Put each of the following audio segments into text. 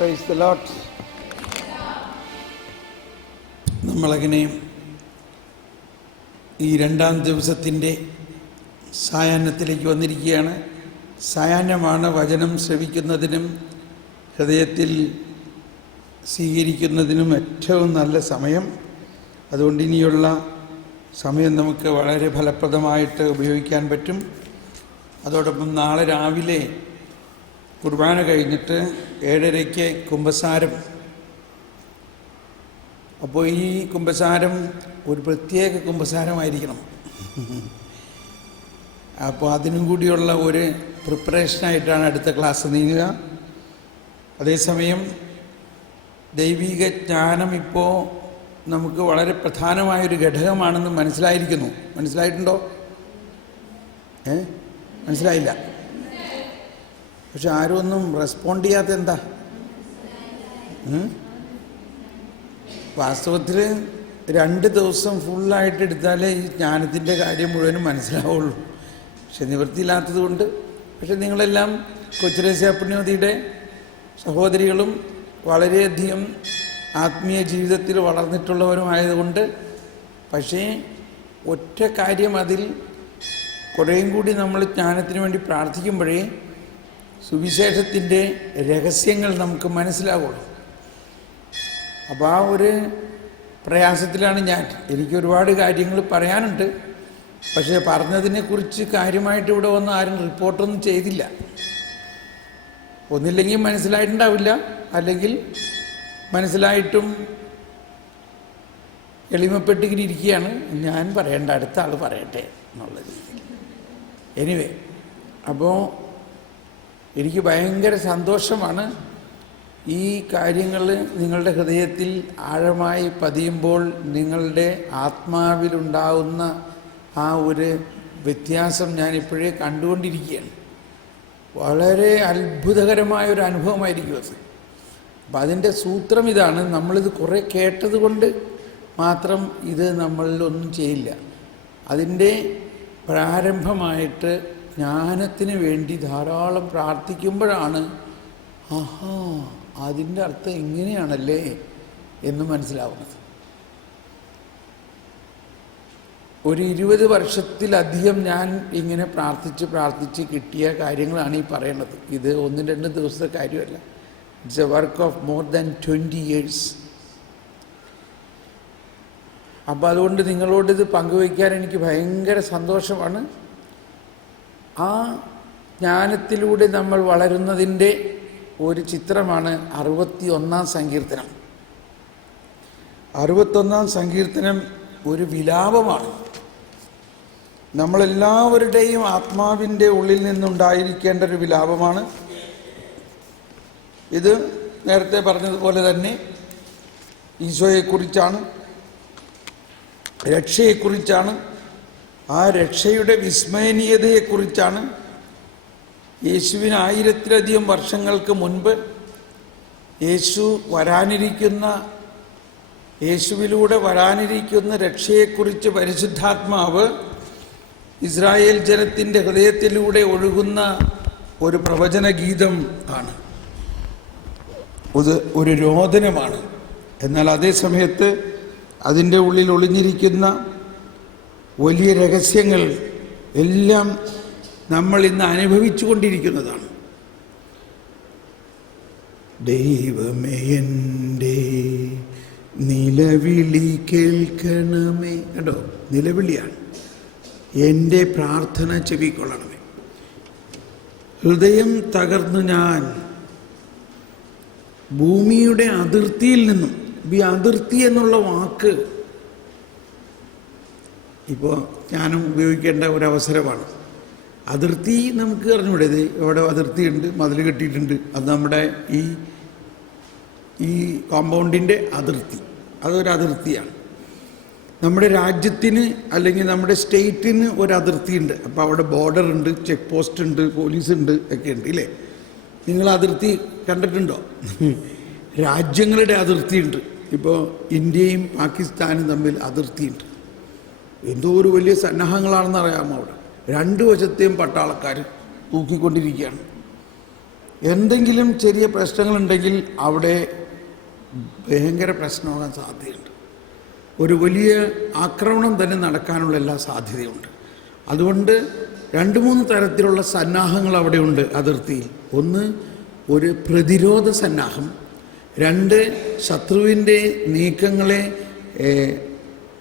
Praise the Lord. നമ്മളങ്ങനെ ഈ രണ്ടാം ദിവസത്തിൻ്റെ സായാഹ്നത്തിലേക്ക് വന്നിരിക്കുകയാണ്. സായാഹ്നമാണ് വചനം ശ്രവിക്കുന്നതിനും ഹൃദയത്തിൽ സ്വീകരിക്കുന്നതിനും ഏറ്റവും നല്ല സമയം. അതുകൊണ്ട് ഇനിയുള്ള സമയം നമുക്ക് വളരെ ഫലപ്രദമായിട്ട് ഉപയോഗിക്കാൻ പറ്റും. അതോടൊപ്പം നാളെ രാവിലെ കുർബാന കഴിഞ്ഞിട്ട് 7:30 കുമ്പസാരം. അപ്പോൾ ഈ കുമ്പസാരം ഒരു പ്രത്യേക കുമ്പസാരമായിരിക്കണം. അപ്പോൾ അതിനും കൂടിയുള്ള ഒരു പ്രിപ്പറേഷനായിട്ടാണ് അടുത്ത ക്ലാസ് നീങ്ങുക. അതേസമയം ദൈവിക ജ്ഞാനം ഇപ്പോൾ നമുക്ക് വളരെ പ്രധാനമായൊരു ഘടകമാണെന്ന് മനസ്സിലായിട്ടുണ്ടോ? മനസ്സിലായില്ല. പക്ഷെ ആരും ഒന്നും റെസ്പോണ്ട് ചെയ്യാത്ത എന്താ? വാസ്തവത്തിൽ 2 ദിവസം ഫുള്ളായിട്ട് എടുത്താലേ ഈ ജ്ഞാനത്തിൻ്റെ കാര്യം മുഴുവനും മനസ്സിലാവുള്ളൂ. പക്ഷെ നിവൃത്തിയില്ലാത്തത് കൊണ്ട്. പക്ഷെ നിങ്ങളെല്ലാം കൊച്ചുരേസ്യ പുണ്യവതിയുടെ സഹോദരികളും വളരെയധികം ആത്മീയ ജീവിതത്തിൽ വളർന്നിട്ടുള്ളവരുമായതുകൊണ്ട്, പക്ഷേ ഒറ്റ കാര്യം, അതിൽ കുറേയും കൂടി നമ്മൾ ജ്ഞാനത്തിന് വേണ്ടി പ്രാർത്ഥിക്കുമ്പോഴേ സുവിശേഷത്തിൻ്റെ രഹസ്യങ്ങൾ നമുക്ക് മനസ്സിലാവുള്ളൂ. അപ്പോൾ ആ ഒരു പ്രയാസത്തിലാണ് ഞാൻ. എനിക്ക് ഒരുപാട് കാര്യങ്ങൾ പറയാനുണ്ട്. പക്ഷേ പറഞ്ഞതിനെക്കുറിച്ച് കാര്യമായിട്ട് ഇവിടെ വന്ന് ആരും റിപ്പോർട്ടൊന്നും ചെയ്തില്ല. ഒന്നില്ലെങ്കിൽ മനസ്സിലായിട്ടുണ്ടാവില്ല, അല്ലെങ്കിൽ മനസ്സിലായിട്ടും എളിമപ്പെട്ടിങ്ങനെ ഇരിക്കുകയാണ്. ഞാൻ പറയേണ്ട, അടുത്ത ആൾ പറയട്ടെ എന്നുള്ള രീതിയിൽ. എനിവേ, അപ്പോൾ എനിക്ക് ഭയങ്കര സന്തോഷമാണ് ഈ കാര്യങ്ങൾ നിങ്ങളുടെ ഹൃദയത്തിൽ ആഴമായി പതിയുമ്പോൾ നിങ്ങളുടെ ആത്മാവിലുണ്ടാവുന്ന ആ ഒരു വ്യത്യാസം ഞാനിപ്പോഴേ കണ്ടുകൊണ്ടിരിക്കുകയാണ്. വളരെ അത്ഭുതകരമായൊരു അനുഭവമായിരിക്കും അത്. അപ്പം അതിൻ്റെ സൂത്രം ഇതാണ്. നമ്മളിത് കുറേ കേട്ടത് കൊണ്ട് മാത്രം ഇത് നമ്മളിലൊന്നും ചെയ്യില്ല. അതിൻ്റെ പ്രാരംഭമായിട്ട് ജ്ഞാനത്തിന് വേണ്ടി ധാരാളം പ്രാർത്ഥിക്കുമ്പോഴാണ് ആഹാ അതിൻ്റെ അർത്ഥം ഇങ്ങനെയാണല്ലേ എന്ന് മനസ്സിലാവുന്നത്. ഒരു 20 വർഷത്തിലധികം ഞാൻ ഇങ്ങനെ പ്രാർത്ഥിച്ച് കിട്ടിയ കാര്യങ്ങളാണ് ഈ പറയുന്നത്. ഇത് 1-2 ദിവസത്തെ കാര്യമല്ല. It's A work of more than 20 years. അപ്പോൾ അതുകൊണ്ട് നിങ്ങളോടിത് പങ്കുവയ്ക്കാൻ എനിക്ക് ഭയങ്കര സന്തോഷമാണ്. ആ ജ്ഞാനത്തിലൂടെ നമ്മൾ വളരുന്നതിൻ്റെ ഒരു ചിത്രമാണ് 61-ാം സങ്കീർത്തനം. 61-ാം സങ്കീർത്തനം ഒരു വിലാപമാണ്. നമ്മളെല്ലാവരുടെയും ആത്മാവിൻ്റെ ഉള്ളിൽ നിന്നുണ്ടായിരിക്കേണ്ട ഒരു വിലാപമാണ് ഇത്. നേരത്തെ പറഞ്ഞതുപോലെ തന്നെ ഈശോയെക്കുറിച്ചാണ്, രക്ഷയെക്കുറിച്ചാണ്, ആ രക്ഷയുടെ വിസ്മയനീയതയെക്കുറിച്ചാണ്. യേശുവിന് 1000-ലധികം വർഷങ്ങൾക്ക് മുൻപ് യേശുവിലൂടെ വരാനിരിക്കുന്ന രക്ഷയെക്കുറിച്ച് പരിശുദ്ധാത്മാവ് ഇസ്രായേൽ ജനത്തിൻ്റെ ഹൃദയത്തിലൂടെ ഒഴുകുന്ന ഒരു പ്രവചന ഗീതം ആണ്. ഒരു രോദനമാണ്. എന്നാൽ അതേ സമയത്ത് അതിൻ്റെ ഉള്ളിൽ ഒളിഞ്ഞിരിക്കുന്ന വലിയ രഹസ്യങ്ങൾ എല്ലാം നമ്മൾ ഇന്ന് അനുഭവിച്ചു കൊണ്ടിരിക്കുന്നതാണ്. ദൈവമേ എൻ്റെ നിലവിളി കേൾക്കണമേ. കേട്ടോ, നിലവിളിയാണ്. എൻ്റെ പ്രാർത്ഥന ചെവിക്കൊള്ളണമേ. ഹൃദയം തകർന്നു ഞാൻ ഭൂമിയുടെ അതിർത്തിയിൽ നിന്നും. ഈ അതിർത്തി എന്നുള്ള വാക്ക് ഇപ്പോൾ ഞാനും ഉപയോഗിക്കേണ്ട ഒരവസരമാണ്. അതിർത്തി നമുക്ക് അറിഞ്ഞൂടെ? ഇവിടെ അതിർത്തിയുണ്ട്, മതിൽ കെട്ടിയിട്ടുണ്ട്. അത് നമ്മുടെ ഈ കോമ്പൗണ്ടിൻ്റെ അതിർത്തി. അതൊരു അതിർത്തിയാണ്. നമ്മുടെ രാജ്യത്തിന് അല്ലെങ്കിൽ നമ്മുടെ സ്റ്റേറ്റിന് ഒരു അതിർത്തിയുണ്ട്. അപ്പോൾ അവിടെ ബോർഡർ ഉണ്ട്, ചെക്ക് പോസ്റ്റ് ഉണ്ട്, പോലീസ് ഉണ്ട്, ഒക്കെ ഉണ്ട് ഇല്ലേ? നിങ്ങൾ അതിർത്തി കണ്ടിട്ടുണ്ടോ? രാജ്യങ്ങളുടെ അതിർത്തിയുണ്ട്. ഇപ്പോൾ ഇന്ത്യയും പാകിസ്ഥാനും തമ്മിൽ അതിർത്തിയുണ്ട്. എന്തോ ഒരു വലിയ സന്നാഹങ്ങളാണെന്ന് അറിയാമോ? അവിടെ 2 വശത്തെയും പട്ടാളക്കാർ തൂക്കിക്കൊണ്ടിരിക്കുകയാണ്. എന്തെങ്കിലും ചെറിയ പ്രശ്നങ്ങളുണ്ടെങ്കിൽ അവിടെ ഭയങ്കര പ്രശ്നമാകാൻ സാധ്യതയുണ്ട്. ഒരു വലിയ ആക്രമണം തന്നെ നടക്കാനുള്ള എല്ലാ സാധ്യതയുണ്ട്. അതുകൊണ്ട് 2-3 തരത്തിലുള്ള സന്നാഹങ്ങൾ അവിടെയുണ്ട് അതിർത്തിയിൽ. ഒന്ന്, ഒരു പ്രതിരോധ സന്നാഹം. 2, ശത്രുവിൻ്റെ നീക്കങ്ങളെ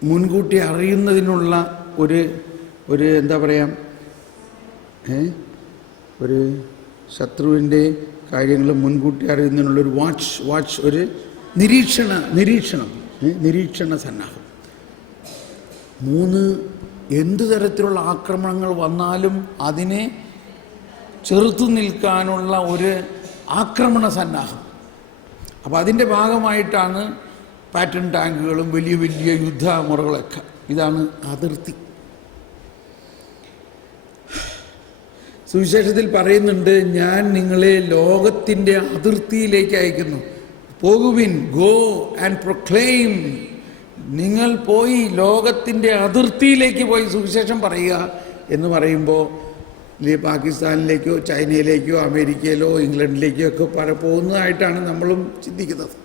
മുൻകൂട്ടി അറിയുന്നതിനുള്ള ഒരു എന്താ പറയുക, ഒരു ശത്രുവിൻ്റെ കാര്യങ്ങൾ മുൻകൂട്ടി അറിയുന്നതിനുള്ളൊരു വാച്ച് ഒരു നിരീക്ഷണ സന്നാഹം. 3, എന്തു തരത്തിലുള്ള ആക്രമണങ്ങൾ വന്നാലും അതിനെ ചെറുത്തു നിൽക്കാനുള്ള ഒരു ആക്രമണ സന്നാഹം. അപ്പോൾ അതിൻ്റെ ഭാഗമായിട്ടാണ് പാറ്റൺ ടാങ്കുകളും വലിയ വലിയ യുദ്ധമുറകളൊക്കെ. ഇതാണ് അതിർത്തി. സുവിശേഷത്തിൽ പറയുന്നുണ്ട്, ഞാൻ നിങ്ങളെ ലോകത്തിൻ്റെ അതിർത്തിയിലേക്ക് അയക്കുന്നു. പോകുവിൻ, ഗോ ആൻഡ് പ്രൊക്ലെയിം. നിങ്ങൾ പോയി ലോകത്തിൻ്റെ അതിർത്തിയിലേക്ക് പോയി സുവിശേഷം പറയുക എന്ന് പറയുമ്പോൾ പാകിസ്ഥാനിലേക്കോ ചൈനയിലേക്കോ അമേരിക്കയിലോ ഇംഗ്ലണ്ടിലേക്കോ ഒക്കെ പോകുന്നതായിട്ടാണ് നമ്മളും ചിന്തിക്കുന്നത്.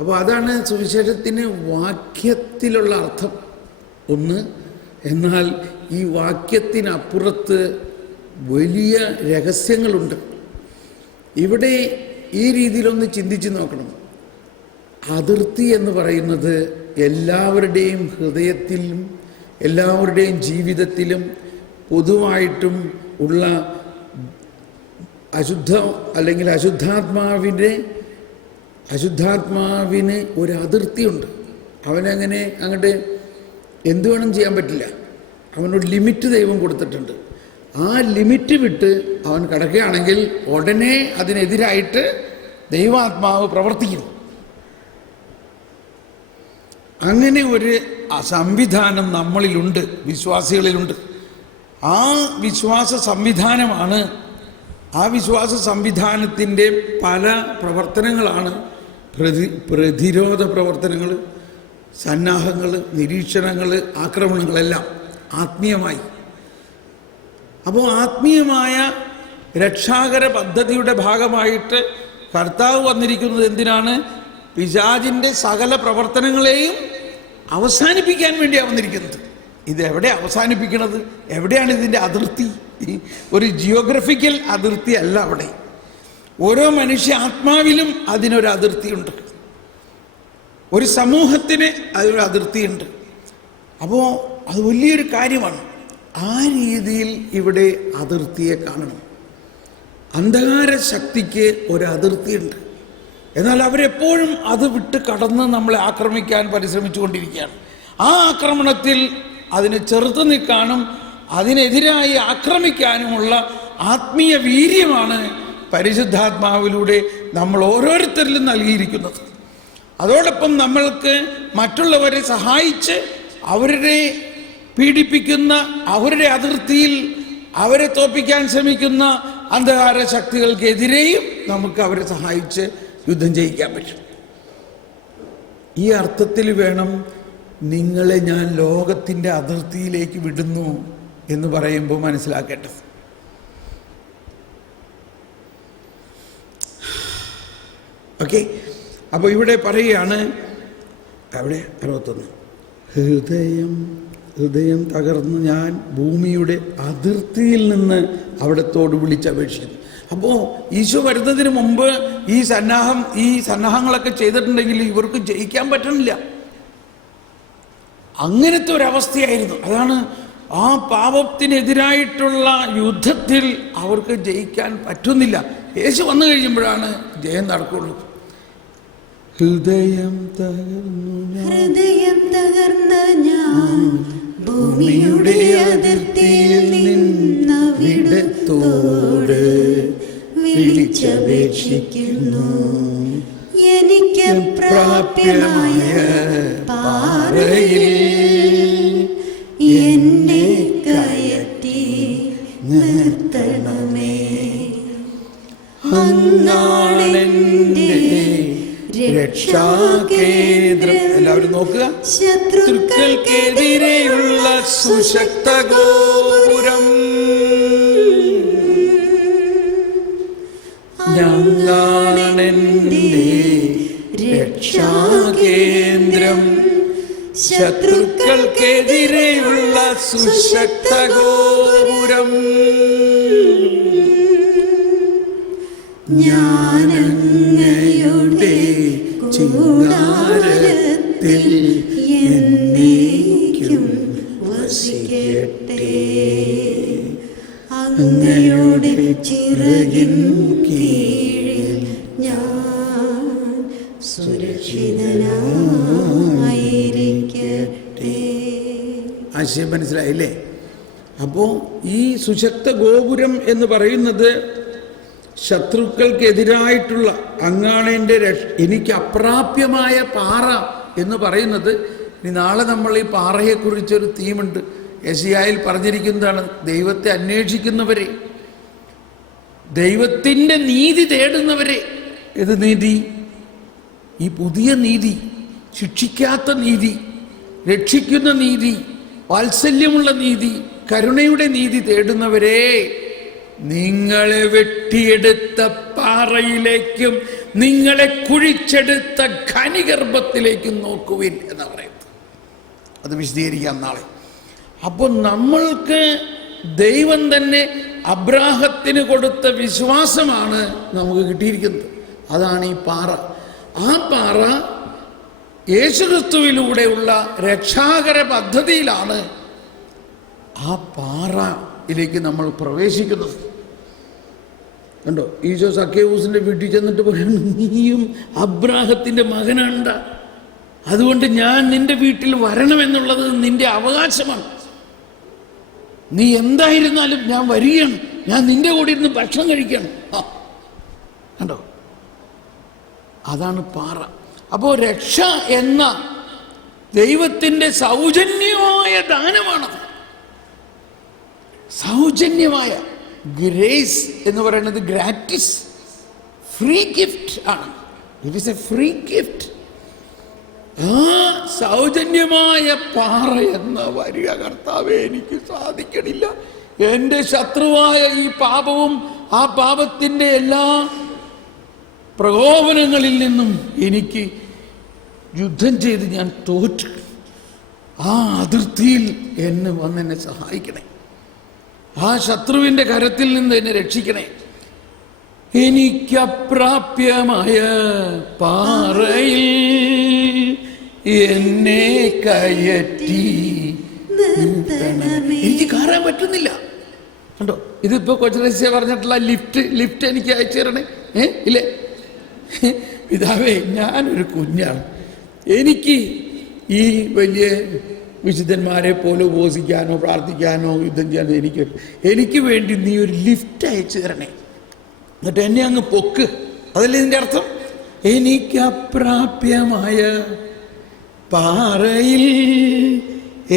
അപ്പോൾ അതാണ് സുവിശേഷത്തിന് വാക്യത്തിലുള്ള അർത്ഥം ഒന്ന്. എന്നാൽ ഈ വാക്യത്തിനപ്പുറത്ത് വലിയ രഹസ്യങ്ങളുണ്ട്. ഇവിടെ ഈ രീതിയിലൊന്ന് ചിന്തിച്ച് നോക്കണം. അതിർത്തി എന്ന് പറയുന്നത് എല്ലാവരുടെയും ഹൃദയത്തിലും എല്ലാവരുടെയും ജീവിതത്തിലും പൊതുവായിട്ടും ഉള്ള അല്ലെങ്കിൽ അശുദ്ധാത്മാവിന് ഒരു അതിർത്തിയുണ്ട്. അവനങ്ങനെ അങ്ങോട്ട് എന്തു വേണം ചെയ്യാൻ പറ്റില്ല. അവനൊരു ലിമിറ്റ് ദൈവം കൊടുത്തിട്ടുണ്ട്. ആ ലിമിറ്റ് വിട്ട് അവൻ കിടക്കുകയാണെങ്കിൽ ഉടനെ അതിനെതിരായിട്ട് ദൈവാത്മാവ് പ്രവർത്തിക്കും. അങ്ങനെ ഒരു സംവിധാനം നമ്മളിലുണ്ട്, വിശ്വാസികളിലുണ്ട്. ആ വിശ്വാസ സംവിധാനമാണ്, ആ വിശ്വാസ സംവിധാനത്തിൻ്റെ പല പ്രവർത്തനങ്ങളാണ് പ്രതിരോധ പ്രവർത്തനങ്ങൾ, സന്നാഹങ്ങൾ, നിരീക്ഷണങ്ങൾ, ആക്രമണങ്ങളെല്ലാം ആത്മീയമായി. അപ്പോൾ ആത്മീയമായ രക്ഷാകര പദ്ധതിയുടെ ഭാഗമായിട്ട് കർത്താവ് വന്നിരിക്കുന്നത് എന്തിനാണ്? പിശാചിൻ്റെ സകല പ്രവർത്തനങ്ങളെയും അവസാനിപ്പിക്കാൻ വേണ്ടിയാണ് വന്നിരിക്കുന്നത്. ഇതെവിടെ അവസാനിപ്പിക്കുന്നത്? എവിടെയാണ് ഇതിൻ്റെ അതിർത്തി? ഒരു ജിയോഗ്രഫിക്കൽ അതിർത്തി അല്ല അവിടെ. ഓരോ മനുഷ്യ ആത്മാവിലും അതിനൊരു അതിർത്തിയുണ്ട്. ഒരു സമൂഹത്തിന് അതിനൊരു അതിർത്തിയുണ്ട്. അപ്പോൾ അത് വലിയൊരു കാര്യമാണ്. ആ രീതിയിൽ ഇവിടെ അതിർത്തിയെ കാണണം. അന്ധകാര ശക്തിക്ക് ഒരു അതിർത്തിയുണ്ട്. എന്നാൽ അവരെപ്പോഴും അത് വിട്ട് കടന്ന് നമ്മളെ ആക്രമിക്കാൻ പരിശ്രമിച്ചു കൊണ്ടിരിക്കുകയാണ്. ആ ആക്രമണത്തിൽ അതിനെ ചെറുത്ത് നിൽക്കാനും അതിനെതിരായി ആക്രമിക്കാനുമുള്ള ആത്മീയ വീര്യമാണ് പരിശുദ്ധാത്മാവിലൂടെ നമ്മൾ ഓരോരുത്തരിലും നൽകിയിരിക്കുന്നത്. അതോടൊപ്പം നമ്മൾക്ക് മറ്റുള്ളവരെ സഹായിച്ച് അവരുടെ പീഡിപ്പിക്കുന്ന, അവരുടെ അതിർത്തിയിൽ അവരെ തോൽപ്പിക്കാൻ ശ്രമിക്കുന്ന അന്ധകാര ശക്തികൾക്കെതിരെയും നമുക്ക് അവരെ സഹായിച്ച് യുദ്ധം ചെയ്യിക്കാൻ പറ്റും. ഈ അർത്ഥത്തിൽ വേണം നിങ്ങളെ ഞാൻ ലോകത്തിൻ്റെ അതിർത്തിയിലേക്ക് വിടുന്നു എന്ന് പറയുമ്പോൾ മനസ്സിലാക്കേണ്ടത്. ഓക്കെ, അപ്പോൾ ഇവിടെ പറയുകയാണ്, അവിടെ 61, ഹൃദയം തകർന്ന് ഞാൻ ഭൂമിയുടെ അതിർത്തിയിൽ നിന്ന് അവിടത്തോട് വിളിച്ചപേക്ഷിക്കുന്നു. അപ്പോൾ ഈശോ വരുന്നതിന് മുമ്പ് ഈ സന്നാഹങ്ങളൊക്കെ ചെയ്തിട്ടുണ്ടെങ്കിൽ ഇവർക്ക് ജയിക്കാൻ പറ്റണില്ല. അങ്ങനത്തെ ഒരവസ്ഥയായിരുന്നു. അതാണ് ആ പാപത്തിനെതിരായിട്ടുള്ള യുദ്ധത്തിൽ അവർക്ക് ജയിക്കാൻ പറ്റുന്നില്ല. യേശു വന്നു കഴിയുമ്പോഴാണ് ജയം നടക്കുള്ളൂ. ഹൃദയം തകർന്ന ഞാൻ ഭൂമിയുടെ അതിർത്തിയിൽ നിന്നവിടത്തോട് വിളിച്ചപേക്ഷിക്കുന്നു. എനിക്ക് പ്രാപ്യമായ പാറയിൽ എന്നെ കയറ്റി നിർത്തണമേ. അങ്ങാണെന്റെ രക്ഷാകേന്ദ്രം. എല്ലാവരും നോക്കുക. ശത്രുക്കൾക്കെതിരെയുള്ള സുശക്ത ഗോപുരം. അങ്ങാണെന്റെ രക്ഷാകേന്ദ്രം, ശത്രുക്കൾക്കെതിരെയുള്ള സുശക്ത ഗോപുരം. ഞാനങ്ങയുടെ കൂടാരത്തിൽ എന്നേക്കും വസിക്കട്ടെ. അങ്ങയുടെ ചിറകിൻ കീഴിൽ ഞാൻ സുരക്ഷിതനായിരിക്കട്ടെ. ആശയം മനസ്സിലായില്ലേ? അപ്പോൾ ഈ സുശക്ത ഗോപുരം എന്ന് പറയുന്നത് ശത്രുക്കൾക്കെതിരായിട്ടുള്ള അങ്ങാണെൻ്റെ എനിക്ക് അപ്രാപ്യമായ പാറ എന്ന് പറയുന്നത്. ഇനി നാളെ നമ്മൾ ഈ പാറയെക്കുറിച്ചൊരു തീമുണ്ട്. യെശയ്യായിൽ പറഞ്ഞിരിക്കുന്നതാണ്, ദൈവത്തെ അന്വേഷിക്കുന്നവരെ, ദൈവത്തിൻ്റെ നീതി തേടുന്നവരെ. ഏത് നീതി? ഈ പുതിയ നീതി, ശിക്ഷിക്കാത്ത നീതി, രക്ഷിക്കുന്ന നീതി, വാത്സല്യമുള്ള നീതി, കരുണയുടെ നീതി തേടുന്നവരെ, നിങ്ങളെ വെട്ടിയെടുത്ത പാറയിലേക്കും നിങ്ങളെ കുഴിച്ചെടുത്ത ഖനിഗർഭത്തിലേക്കും നോക്കുവിൻ എന്ന് പറയുന്നത്. അത് വിശദീകരിക്കാം നാളെ. അപ്പോൾ നമ്മൾക്ക് ദൈവം തന്നെ അബ്രാഹത്തിന് കൊടുത്ത വിശ്വാസമാണ് നമുക്ക് കിട്ടിയിരിക്കുന്നത്. അതാണ് ഈ പാറ. ആ പാറ യേശുക്രിസ്തുവിലൂടെയുള്ള രക്ഷാകര പദ്ധതിയിലാണ് ആ പാറയിലേക്ക് നമ്മൾ പ്രവേശിക്കുന്നത്. കണ്ടോ, ഈശോ സക്കേവൂസിന്റെ വീട്ടിൽ ചെന്നിട്ട് പറയുന്നു, നീയും അബ്രാഹത്തിന്റെ മകനാണ്ട, അതുകൊണ്ട് ഞാൻ നിന്റെ വീട്ടിൽ വരണമെന്നുള്ളത് നിന്റെ അവകാശമാണ്. നീ എന്തായിരുന്നാലും ഞാൻ വരികയാണ്, ഞാൻ നിന്റെ കൂടെ ഇരുന്ന് ഭക്ഷണം കഴിക്കണം. കണ്ടോ, അതാണ് പാറ. അപ്പോൾ രക്ഷ എന്ന ദൈവത്തിൻ്റെ സൗജന്യമായ ദാനമാണത്. സൗജന്യമായ ഗ്രേസ് എന്ന് പറയുന്നത് ഗ്രാറ്റിസ്, ഫ്രീ ഗിഫ്റ്റ് ആണ്. It is A free gift. ആ സൗജന്യമായ പാറ എന്ന വരിക കർത്താവേ എനിക്ക് സാധിക്കണില്ല. എൻ്റെ ശത്രുവായ ഈ പാപവും ആ പാപത്തിൻ്റെ എല്ലാ പ്രകോപനങ്ങളിൽ നിന്നും എനിക്ക് യുദ്ധം ചെയ്ത് ഞാൻ തോറ്റു. ആ അതിർത്തിയിൽ എന്നെ വന്നെന്നെ സഹായിക്കണേ. ആ ശത്രുവിൻ്റെ കരത്തിൽ നിന്ന് എന്നെ രക്ഷിക്കണേ. എനിക്കപ്രാപ്യമായ പാറയിൽ എന്നെ കയറ്റി നിർത്തണമേ. എനിക്ക് കയറാൻ പറ്റുന്നില്ല. കണ്ടോ, ഇതിപ്പോ കൊച്ചറസ്യ പറഞ്ഞിട്ടുള്ള ലിഫ്റ്റ് എനിക്ക് അയച്ചു തരണേ. ഇല്ലേ? പിതാവേ, ഞാനൊരു കുഞ്ഞാണ്, എനിക്ക് ഈ വലിയ വിശുദ്ധന്മാരെ പോലെ ഉപവസിക്കാനോ പ്രാർത്ഥിക്കാനോ യുദ്ധം ചെയ്യാനോ എനിക്ക് വേണ്ടി നീ ഒരു ലിഫ്റ്റ് അയച്ചു തരണേ, എന്നിട്ട് എന്നെ അങ്ങ് പൊക്ക്. അതല്ലേ ഇതിൻ്റെ അർത്ഥം? എനിക്കപ്രാപ്യമായ പാറയിൽ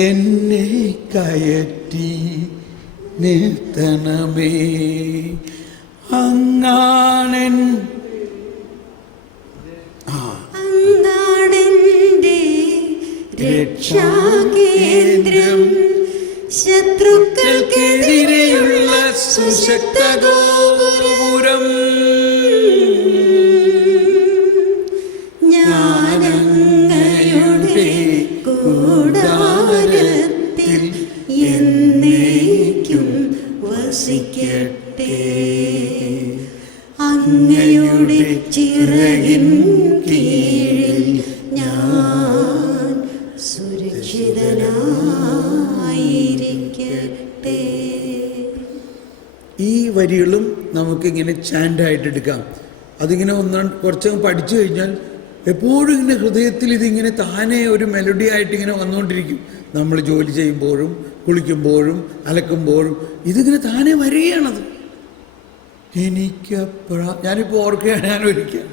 എന്നെ കയറ്റി നിർത്തണമേ. അങ്ങാണെൻ രക്ഷാകേന്ദ്രം, ശത്രുക്കൾക്കെതിരെയുള്ള സുശക്ത ഗോപുരം. ഞാനങ്ങയുടെ കൂടാരത്തിൽ എന്നേക്കും വസിക്കട്ടെ. അങ്ങയുടെ ചിറകിൻ കീഴിൽ ഞാൻ സുരക്ഷിതനായിരിക്കട്ടെ. ഈ വരികളും നമുക്കിങ്ങനെ ചാൻഡായിട്ട് എടുക്കാം. അതിങ്ങനെ കുറച്ചങ്ങ് പഠിച്ചു കഴിഞ്ഞാൽ എപ്പോഴും ഇങ്ങനെ ഹൃദയത്തിൽ ഇതിങ്ങനെ താനേ ഒരു മെലഡി ആയിട്ട് ഇങ്ങനെ വന്നുകൊണ്ടിരിക്കും. നമ്മൾ ജോലി ചെയ്യുമ്പോഴും കുളിക്കുമ്പോഴും അലക്കുമ്പോഴും ഇതിങ്ങനെ താനേ വരികയാണത്. ഞാനിപ്പോൾ ഓർക്കുകയാണ്, ഞാൻ ഒരിക്കൽ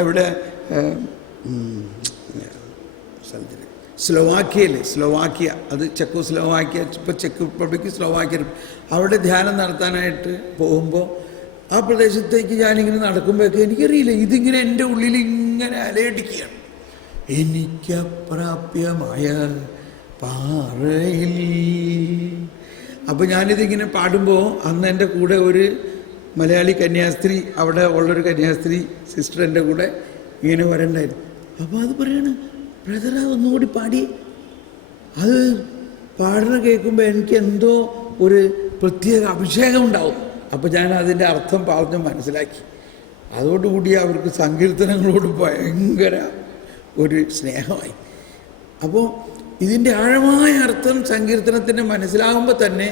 എവിടെ സ്ലോവാക്യ, അത് ചെക്കോസ്ലോവാക്യ, ഇപ്പോൾ ചെക്ക് റിപ്പബ്ലിക്, സ്ലോവാക്യ, അവിടെ ധ്യാനം നടത്താനായിട്ട് പോകുമ്പോൾ ആ പ്രദേശത്തേക്ക് ഞാനിങ്ങനെ നടക്കുമ്പോഴൊക്കെ എനിക്കറിയില്ല, ഇതിങ്ങനെ എൻ്റെ ഉള്ളിൽ ഇങ്ങനെ അലയടിക്കുകയാണ്. എനിക്കപ്രാപ്യമായ പാറയിൽ. അപ്പോൾ ഞാനിതിങ്ങനെ പാടുമ്പോൾ അന്ന് എൻ്റെ കൂടെ ഒരു മലയാളി കന്യാസ്ത്രീ, അവിടെ ഉള്ളൊരു കന്യാസ്ത്രീ സിസ്റ്റർ എൻ്റെ കൂടെ ഇങ്ങനെ വരണ്ടായിരുന്നു. അപ്പോൾ അത് പറയാണ്, ബ്രദർ ഒന്നുകൂടി പാടി. അത് പാടുന്ന കേൾക്കുമ്പോൾ എനിക്ക് എന്തോ ഒരു പ്രത്യേക അഭിഷേകം ഉണ്ടാവും. അപ്പോൾ ഞാൻ അതിൻ്റെ അർത്ഥം പറഞ്ഞ് മനസ്സിലാക്കി. അതോടുകൂടി അവർക്ക് സങ്കീർത്തനങ്ങളോട് ഭയങ്കര ഒരു സ്നേഹമായി. അപ്പോൾ ഇതിൻ്റെ ആഴമായ അർത്ഥം സങ്കീർത്തനത്തിന് മനസ്സിലാകുമ്പോൾ തന്നെ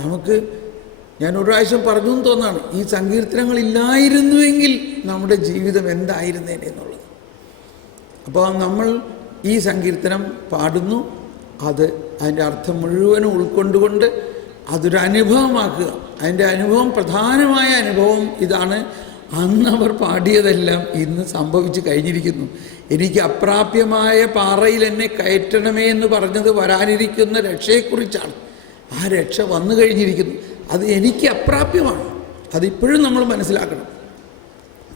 നമുക്ക്, ഞാൻ ഒരു പ്രാവശ്യം പറഞ്ഞു എന്ന് തോന്നാണ്, ഈ സങ്കീർത്തനങ്ങളില്ലായിരുന്നുവെങ്കിൽ നമ്മുടെ ജീവിതം എന്തായിരുന്നേനെ എന്നുള്ളത്. അപ്പോൾ നമ്മൾ ഈ സങ്കീർത്തനം പാടുന്നു, അതിൻ്റെ അർത്ഥം മുഴുവനും ഉൾക്കൊണ്ടുകൊണ്ട് അതൊരു അനുഭവമാക്കുക. അതിൻ്റെ അനുഭവം, പ്രധാനമായ അനുഭവം ഇതാണ്: അന്നവർ പാടിയതെല്ലാം ഇന്ന് സംഭവിച്ചു കഴിഞ്ഞിരിക്കുന്നു. എനിക്ക് അപ്രാപ്യമായ പാറയിൽ എന്നെ കയറ്റണമേ എന്ന് പറഞ്ഞത് വരാനിരിക്കുന്ന രക്ഷയെക്കുറിച്ചാണ്. ആ രക്ഷ വന്നു കഴിഞ്ഞിരിക്കുന്നു. അത് എനിക്ക് അപ്രാപ്യമാണ്. അതിപ്പോഴും നമ്മൾ മനസ്സിലാക്കണം.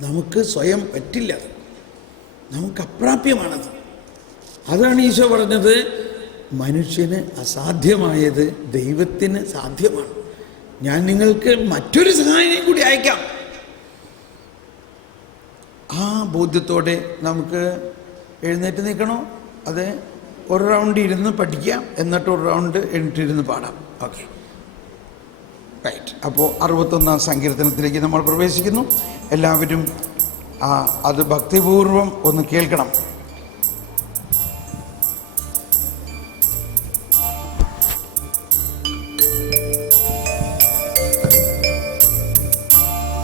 നമുക്ക് സ്വയം പറ്റില്ല, നമുക്ക് അപ്രാപ്യമാണത്. അതാണ് ഈശോ പറഞ്ഞത്, മനുഷ്യന് അസാധ്യമായത് ദൈവത്തിന് സാധ്യമാണ്. ഞാൻ നിങ്ങൾക്ക് മറ്റൊരു സഹായം കൂടി അയക്കാം. ആ ബോധ്യത്തോടെ നമുക്ക് എഴുന്നേറ്റ് നിൽക്കണോ? അത് ഒരു റൗണ്ട് ഇരുന്ന് പഠിക്കാം, എന്നിട്ട് ഒരു റൗണ്ട് എണ്ണിട്ടിരുന്ന് പാടാം. Okay, right. അപ്പോൾ 61-ാം സങ്കീർത്തനത്തിലേക്ക് നമ്മൾ പ്രവേശിക്കുന്നു. എല്ലാവരും അത് ഭക്തിപൂർവം ഒന്ന് കേൾക്കണം.